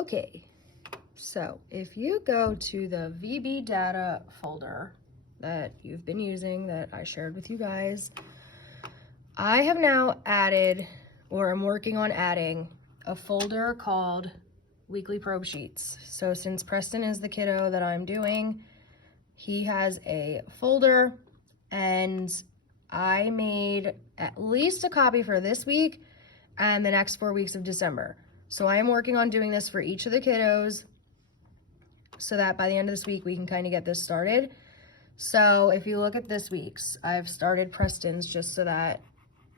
Okay, so if you go to the VB data folder that you've been using that I shared with you guys, I have now added, or I'm working on adding, a folder called Weekly Probe Sheets. So since Preston is the kiddo that I'm doing, he has a folder, and I made at least a copy for this week and the next 4 weeks of December. So I am working on doing this for each of the kiddos so that by the end of this week we can kind of get this started. So if you look at this week's, I've started Preston's just so that,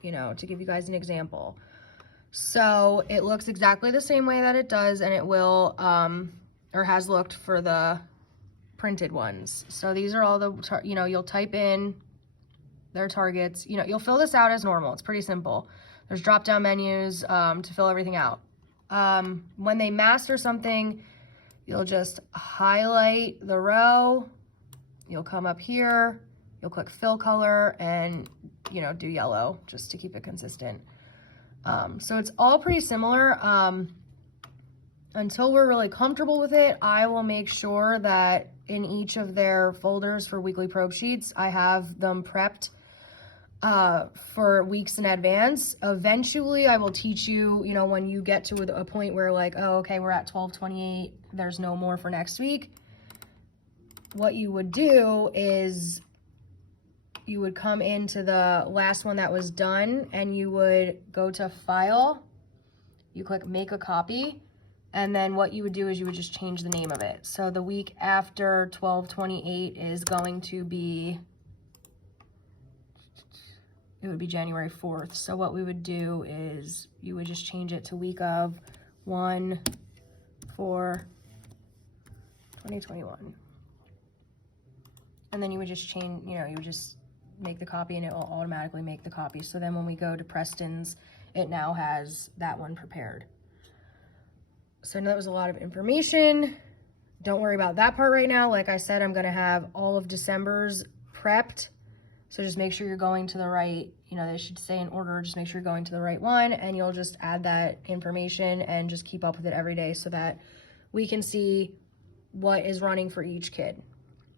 you know, to give you guys an example. So it looks exactly the same way that it does, and it will, or has looked for the printed ones. So these are all the, you know, you'll type in their targets. You know, you'll fill this out as normal. It's pretty simple. There's drop-down menus to fill everything out. When they master something, you'll just highlight the row. You'll come up here. You'll click fill color and, you know, do yellow just to keep it consistent. So it's all pretty similar. Until we're really comfortable with it, I will make sure that in each of their folders for weekly probe sheets, I have them prepped for weeks in advance. Eventually, I will teach you, you know, when you get to a point where like, oh, okay, we're at 12/28, there's no more for next week. What you would do is you would come into the last one that was done and you would go to File, you click Make a Copy, and then what you would do is you would just change the name of it. So the week after 12/28 is going to be, it would be January 4th. So what we would do is you would just change it to week of 1/4/2021. And then you would just change, you know, you would just make the copy and it will automatically make the copy. So then when we go to Preston's, it now has that one prepared. So I know that was a lot of information. Don't worry about that part right now. Like I said, I'm gonna have all of December's prepped. So just make sure you're going to the right, you know, they should say in order, just make sure you're going to the right one, and you'll just add that information and just keep up with it every day so that we can see what is running for each kid.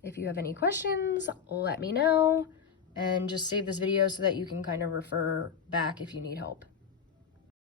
If you have any questions, let me know, and just save this video so that you can kind of refer back if you need help.